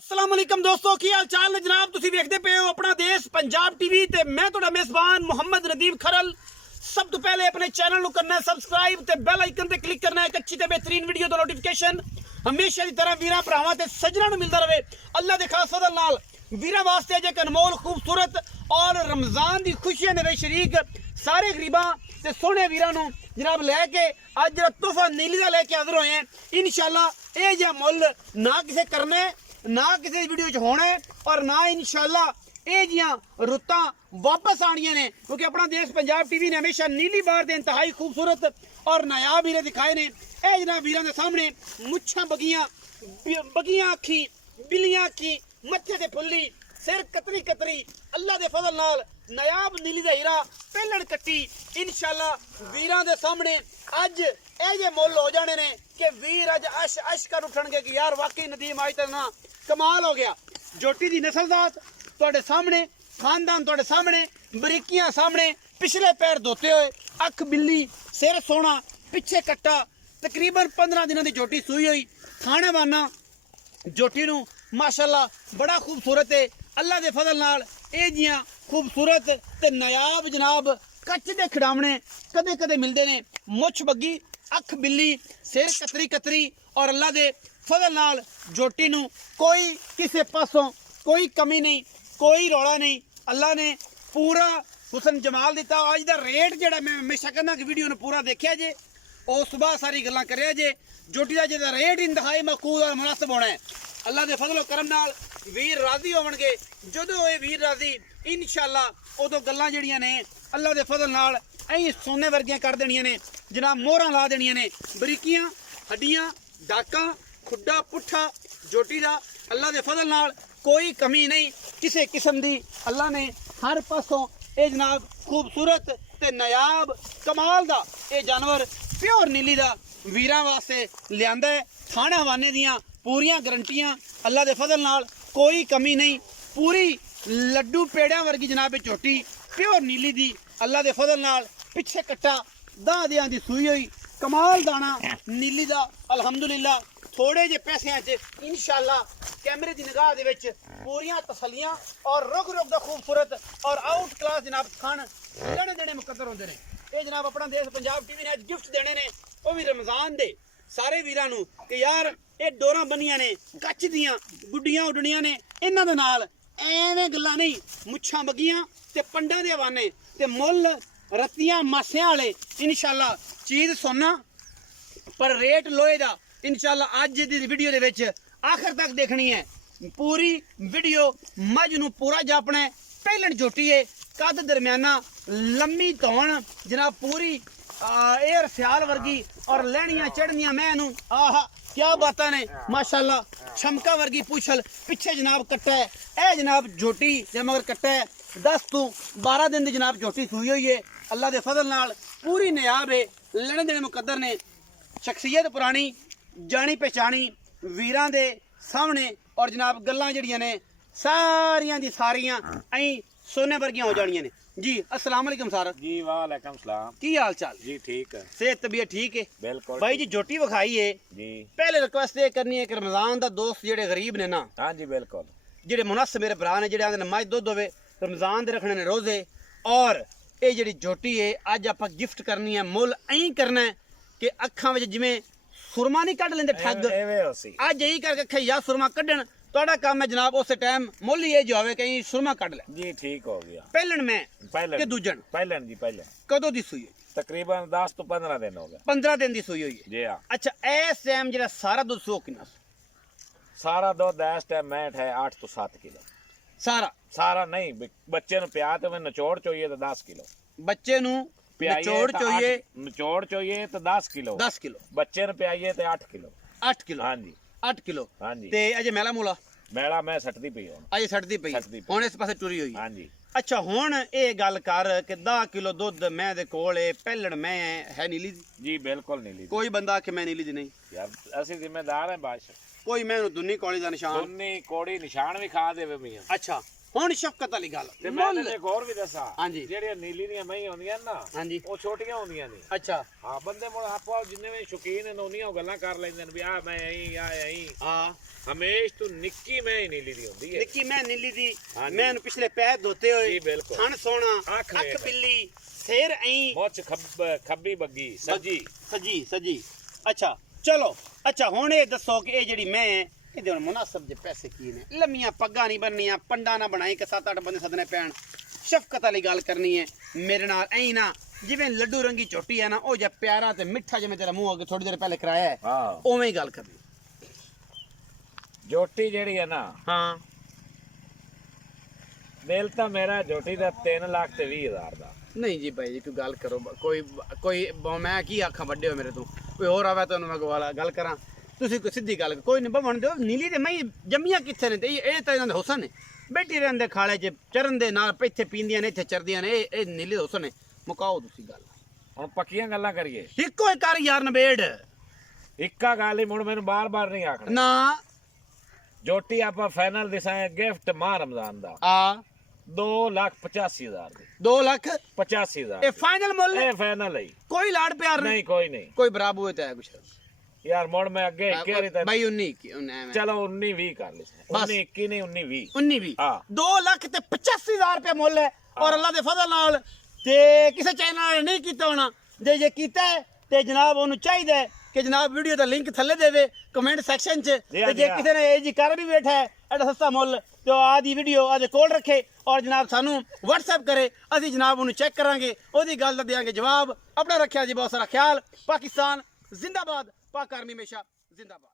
अस्सलाम वालेकुम दोस्तों की हाल चाल ने जनाब तुसी देखते पे हो अपना देश पंजाब टीवी ते मैं तुहाडा मेजबान मुहम्मद नदीम खरल। सब तो पहले अपने चैनल को करना है सबसक्राइब ते बेल आइकन ते क्लिक करना है एक अच्छी ते बेहतरीन वीडियो दा नोटिफिकेशन हमेशा की तरह वीरां भरावां ते सज्जनां नूं मिलदा रहे। अल्लाह दे खास फजल नाल वीरां वास्ते अज एक अनमोल खूबसूरत और रमजान दी खुशियां दे विच शरीक सारे गरीबां ते सोहणे वीरां नूं जनाब लैके अज जरा तोहफा नीली दा लेके हाजिर होए हैं। इंशाअल्लाह ये जिहा मुल ना किसे करने ना किसी वीडियो च होना है और ना इंशाअल्लाह ये जियां रुत्तां वापस आनियां ने क्योंकि अपना देश पंजाब टीवी ने हमेशा नीली बार दे इंतहाई खूबसूरत और नायाब हीरे दिखाए ने। ए जनाब वीरां दे सामने मुच्छां बगियां बगियां अखी बिलियां अखी मत्थे ते फुल्ली सिर कतरी कतरी अल्लाह दे फजल नाल नायाब नीली दा हीरा पहलण कट्टी इंशाअल्लाह वीरां दे सामने अज ए जे मुल हो जाने ने कि वीर अज अश अश कर उठणगे कि यार वाकई नदीम आज तक ना कमाल हो गया। जोटी दी नस्लजात तुहाडे सामने खानदान तुहाडे सामने बरीकियां सामने पिछले पैर धोते हुए अख बिल्ली सिर सोना पिछे कट्टा तकरीबन 15 दिनों की जोटी सूई हुई खाने वाना जोटी नूं माशाअल्लाह बड़ा खूबसूरत है। अल्लाह दे फजल नाल ए जियां खूबसूरत ते नायाब जनाब कच्च दे खिडावणे कदे कदे मिलते ने। मुछ बग्गी अख बिल्ली सिर कतरी कतरी और अल्लाह दे फजल नाल जोटी नूं कोई किसी पासों कोई कमी नहीं कोई रौला नहीं। अल्लाह ने पूरा हुसन जमाल दिता। अज दा रेट जिहड़ा मैं हमेशा कहना कि वीडियो ने पूरा देखिया जे और सुबह सारी गल्लां करिया जे। जोटी दा जिहड़ा रेट इंतहाई मकबूल और मुनासिब होना है। अल्लाह दे फजल करम नाल वीर राजी होवणगे जदों ये वीर राजी इंशाअल्लाह उदों गल्लां जिहड़ियां ने अल्लाह दे फजल नाल ऐ सोने वर्गियां कर देनियां ने जनाब मोहरां ला देनियां ने। बरीकियां हड्डियां डाका खुड्डा पुट्ठा जोटी दा अल्लाह दे फजल नाल कोई कमी नहीं किसी किस्म दी। अल्लाह ने हर पासों ये जनाब खूबसूरत ते नायाब कमाल दा ये जानवर प्योर नीली दा वीरां वास्ते लियांदा है। खाने हवाने दियां पूरियां गारंटियां अल्लाह दे फजल नाल कोई कमी नहीं। पूरी लड्डू पेड़ियां वर्गी जनाब झोटी प्योर नीली दी अल्लाह दे फजल नाल पिछे कट्टा दां दियां दी सूई हुई कमाल दाना नीली दा अल्हम्दुलिल्लाह। थोड़े जे पैसियां च इंशाअल्लाह कैमरे दी निगाह दे विच पूरियां तसल्लियां और रुग रुग दा खूबसूरत और आउट क्लास जनाब खान लेने देने मुकद्दर होंदे ने। ये जनाब अपना देश पंजाब टीवी ने अज गिफ्ट देने ने वो भी रमजान दे सारे वीरां नूं कि यार ये डोरां बनियां ने कच्च दियां गुड्डियां उड्डणियां ने इन्हां दे नाल एवें गल्लां नहीं मुच्छां बगियां ते पंडां दे हवाने ते मुੱਲ रत्तियां मासियां वाले इंशाअल्लाह चीज सोना पर रेट लोहे दा इंशाअल्लाह अज दी वीडियो दे विच आखिर तक देखनी है। पूरी वीडियो मज नूं पूरा जापना है। पहलण झोटी है कद दरमियाना लम्मी धौन जनाब पूरी एयर सियाल वर्गी और लहणियां चढ़नियां मैनू आहा क्या बातां ने माशाअल्लाह। छमका वर्गी पूछल पिछे जनाब कट्टा है ए जनाब झोटी जे मगर कट्टा है 10 तो 12 दिन की जनाब झोटी सूई हुई है। अल्लाह दे फजल नाल पूरी नायाब है लेने देने मुकद्दर ने। शख्सियत पुरानी जानी पहचानी वीरां दे सामने और जनाब गल्लां जड़ियां ने सारियां दी सारियां ऐ सोने वर्गियां हो जानियां ने। जी अस्सलाम वालेकुम सर। जी वालेकुम सलाम। की हाल चाल जी ठीक है सेहत तबीयत ठीक है बिल्कुल भाई जी। जोटी विखाई है जी पहले रिक्वेस्ट ये करनी है कि रमजान दा दोस्त जेड़े गरीब ने ना हाँ जी बिल्कुल जेड़े मुनासिब मेरे भरा ने जेड़े आंदे ने मज दुध होवे रमजान दे रखने ने रोजे और ये जेड़ी जोटी है अज आपां गिफ्ट करनी है मुल ऐं करना है कि अखां विच जिवें सुरमा नहीं कढ लेंदे ठग एवे होसी अज यही करके खैया सुरमा कढण तुहाडा काम है जनाब उस टाइम मुल ही जो आवे कहीं सुरमा कढ ले। जी ठीक हो गया। पहलन में पहले कि दूजन पहले जी पहले कदों दी सूई है? तकरीबन 10 तो 15 दिन हो गए। 15 दिन दी सूई हुई है जी हाँ। अच्छा इस टाइम जेड़ा सारा दूध सो कितना सारा दूध इस टाइम मैट है 8 तो 7 किलो। सारा सारा नहीं बच्चे नु प्या तो मैं निचोड़ चाहिए तो 10 किलो बच्चे नु निचोड़ चाहिए निचोड़ चाहिए तो 10 किलो 10 किलो बच्चे नु प्याइए तो 8 किलो 8 किलो हाँ जी 8 किलो हाँ जी। ते अजे मेला मूला मेला मैं सटदी पई हूं अजे सड़दी पई सटदी पई। हुण इस पासे टुरी हुई हाँ जी। अच्छा हुण ये गल कर कि 10 किलो दुध मैं दे कोल है पहलण मैं है नीली दी जी बिल्कुल नहीं ली कोई बंदा कि मैं नीली दी नहीं यार असि जिम्मेदार हैं बादशाह कोई मैं दुन्नी कौड़ी दा निशान दुन्नी कोड़ी निशान भी खा देवे मियां। अच्छा ਹੁਣ ਸ਼ਫਕਤ ਵਾਲੀ ਗੱਲ ਤੇ ਮੈਂ ਤੈਨੂੰ ਇੱਕ ਹੋਰ ਵੀ ਦੱਸਾਂ ਹਾਂਜੀ ਜਿਹੜੀਆਂ ਨੀਲੀ ਦੀਆਂ ਮਹੀਂ ਹੁੰਦੀਆਂ ਨਾ ਹਾਂਜੀ ਉਹ ਛੋਟੀਆਂ ਹੁੰਦੀਆਂ ਨੇ ਅੱਛਾ ਹਾਂ ਬੰਦੇ ਮੁੜ ਆਪੋ ਜਿੰਨੇ ਵੀ ਸ਼ੌਕੀਨ ਨੇ ਉਹਨੀਆਂ ਗੱਲਾਂ ਕਰ ਲੈਂਦੇ ਨੇ ਵੀ ਆ ਮੈਂ ਐਂ ਹਾਂ ਹਮੇਸ਼ ਤੂੰ ਨਿੱਕੀ ਮੈਂ ਨੀਲੀ ਦੀ ਹੁੰਦੀ ਹੈ ਨਿੱਕੀ ਮੈਂ ਨੀਲੀ ਦੀ ਹਾਂਜੀ। ਮੈਂ ਇਹਨੂੰ ਪਿਛਲੇ ਪੈਰ ਧੋਤੇ ਹੋਏ ਜੀ ਬਿਲਕੁਲ ਥਣ ਸੋਹਣਾ ਅੱਖ ਅੱਖ ਵੇਖ। ਬਿੱਲੀ ਸਿਰ ਐਂ ਮੁੱਛ ਖੱਬੀ ਬੱਗੀ ਸੱਜੀ ਸਜੀ ਅੱਛਾ ਚਲੋ ਅੱਛਾ ਹੁਣ ਇਹ ਦੱਸੋ ਕਿ ਇਹ ਜਿਹੜੀ ਮੈਂ ਇਹਦੇ ਹੁਣ ਮੁਨਾਸਬ ਦੇ ਪੈਸੇ ਕੀ ਨੇ ਲੰਮੀਆਂ ਪੱਗਾਂ ਨਹੀਂ ਬੰਨੀਆਂ ਪੰਡਾ ਨਾ ਬਣਾਈ ਕਿ 7-8 ਬੰਦੇ ਸਦਨੇ ਪੈਣ ਸ਼ਫਕਤ ਵਾਲੀ ਗੱਲ ਕਰਨੀ ਹੈ ਮੇਰੇ ਨਾਲ ਐਂ ਨਾ ਜਿਵੇਂ ਲੱਡੂ ਰੰਗੀ ਝੋਟੀ ਹੈ ਨਾ ਉਹ ਜਿਹਾ ਪਿਆਰਾ ਤੇ ਮਿੱਠਾ ਜਿਵੇਂ ਤੇਰਾ ਮੂੰਹ ਅੱਗੇ ਥੋੜੀ ਦੇਰ ਪਹਿਲੇ ਕਰਾਇਆ ਹੈ ਹਾਂ ਉਵੇਂ ਹੀ ਗੱਲ ਕਰਨੀ ਜੋਟੀ ਜਿਹੜੀ ਹੈ ਨਾ ਹਾਂ ਦਿਲ ਤਾਂ ਮੇਰਾ ਜੋਟੀ ਦਾ 3,20,000 ਦਾ ਨਹੀਂ ਜੀ ਭਾਈ ਜੀ ਕੋਈ ਗੱਲ ਕਰੋ ਕੋਈ ਮੈਂ ਕੀ ਆਖਾਂ ਵੱਡੇ ਹੋ ਮੇਰੇ ਤੋਂ ਕੋਈ ਹੋਰ ਆਵੇ ਤੁਹਾਨੂੰ ਮੈਂ ਗਵਾਲਾ ਗੱਲ ਕਰਾਂ ਤੁਸੀਂ ਕੋਈ ਸਿੱਧੀ ਗੱਲ ਕੋਈ ਨਹੀਂ ਬਵਣ ਦਿਓ ਨੀਲੀ ਤੇ ਮੈਂ ਜੰਮੀਆਂ ਕਿੱਥੇ ਨੇ ਤੇ ਇਹ ਤਾਂ ਇਹਨਾਂ ਦੇ ਹੁਸਨ ਨੇ ਬੈਠੀ ਰਹਿੰਦੇ ਖਾਲੇ 'ਚ ਚਰਨ ਦੇ ਨਾਲ ਇੱਥੇ ਪੀਂਦੀਆਂ ਨੇ ਇੱਥੇ ਚਰਦੀਆਂ ਨੇ ਇਹ ਨੀਲੀ ਦੇ ਹੁਸਨ ਨੇ ਮੁਕਾਓ ਤੁਸੀਂ ਗੱਲ ਹੁਣ ਪੱਕੀਆਂ ਗੱਲਾਂ ਕਰੀਏ ਇੱਕੋ ਹੀ ਕਰ ਯਾਰ ਨਵੇੜ ਇੱਕਾ ਗੱਲ ਹੀ ਮੁੜ ਮੈਨੂੰ ਬਾਰ-ਬਾਰ ਨਹੀਂ ਆਖਣਾ ਨਾ ਜੋਟੀ ਆਪਾਂ ਫਾਈਨਲ ਦਿਸਾਂਗੇ ਗਿਫਟ ਮਾਹ ਰਮਜ਼ਾਨ ਦਾ ਆ 2,85,000 ਦੀ 2 ਲੱਖ 85,000 ਇਹ ਫਾਈਨਲ ਮੁੱਲ ਇਹ ਫਾਈਨਲ ਹੈ ਕੋਈ ਲਾੜ ਪਿਆਰ ਨਹੀਂ ਕੋਈ ਨਹੀਂ ਕੋਈ ਬਰਾਬਰ ਹੋਏ ਤਾਂ ਹੈ ਕੁਛ ਯਾਰ ਮੁੜ ਮੈਂ ਅੱਗੇ ਇੱਕ ਵਾਰੀ ਤਾਂ ਬਾਈ 19 ਕੀ ਉਹਨੇ ਚਲੋ 19-20 ਕਰ ਲਈ 19-21 ਨਹੀਂ 19-20 19 ਵੀ ਹਾਂ 2 ਲੱਖ ਤੇ 85,000 ਰੁਪਏ ਮੁੱਲ ਹੈ ਔਰ ਅੱਲਾ ਦੇ ਫਜ਼ਲ ਨਾਲ ਤੇ ਕਿਸੇ ਚੈਨਲ ਨੇ ਨਹੀਂ ਕੀਤਾ ਹੋਣਾ ਜੇ ਕੀਤਾ ਹੈ ਤੇ ਜਨਾਬ ਉਹਨੂੰ ਚਾਹੀਦਾ ਹੈ ਕਿ ਜਨਾਬ ਵੀਡੀਓ ਦਾ ਲਿੰਕ ਥੱਲੇ ਦੇਵੇ ਕਮੈਂਟ ਸੈਕਸ਼ਨ 'ਚ ਤੇ ਜੇ ਕਿਸੇ ਨੇ ਇਹ ਜੀ ਕਰ ਵੀ ਬੈਠਾ ਹੈ ਐਡਾ ਸਸਤਾ ਮੁੱਲ ਤੇ ਆਦੀ ਵੀਡੀਓ ਆਦੇ ਕੋਲ ਰੱਖੇ ਔਰ ਜਨਾਬ ਸਾਨੂੰ WhatsApp ਕਰੇ ਅਸੀਂ ਜਨਾਬ ਉਹਨੂੰ ਚੈੱਕ ਕਰਾਂਗੇ ਉਹਦੀ ਗੱਲ ਦਾ ਦੇਾਂਗੇ ਜਵਾਬ ਆਪਣਾ ਰੱਖਿਆ ਜੀ ਬਹੁਤ ਸਾਰਾ ਖਿਆਲ ਪਾਕਿਸਤਾਨ ਜ਼ਿੰਦਾਬਾਦ ਪਾਕ ਆਰਮੀ ਹਮੇਸ਼ਾ ਜ਼ਿੰਦਾਬਾਦ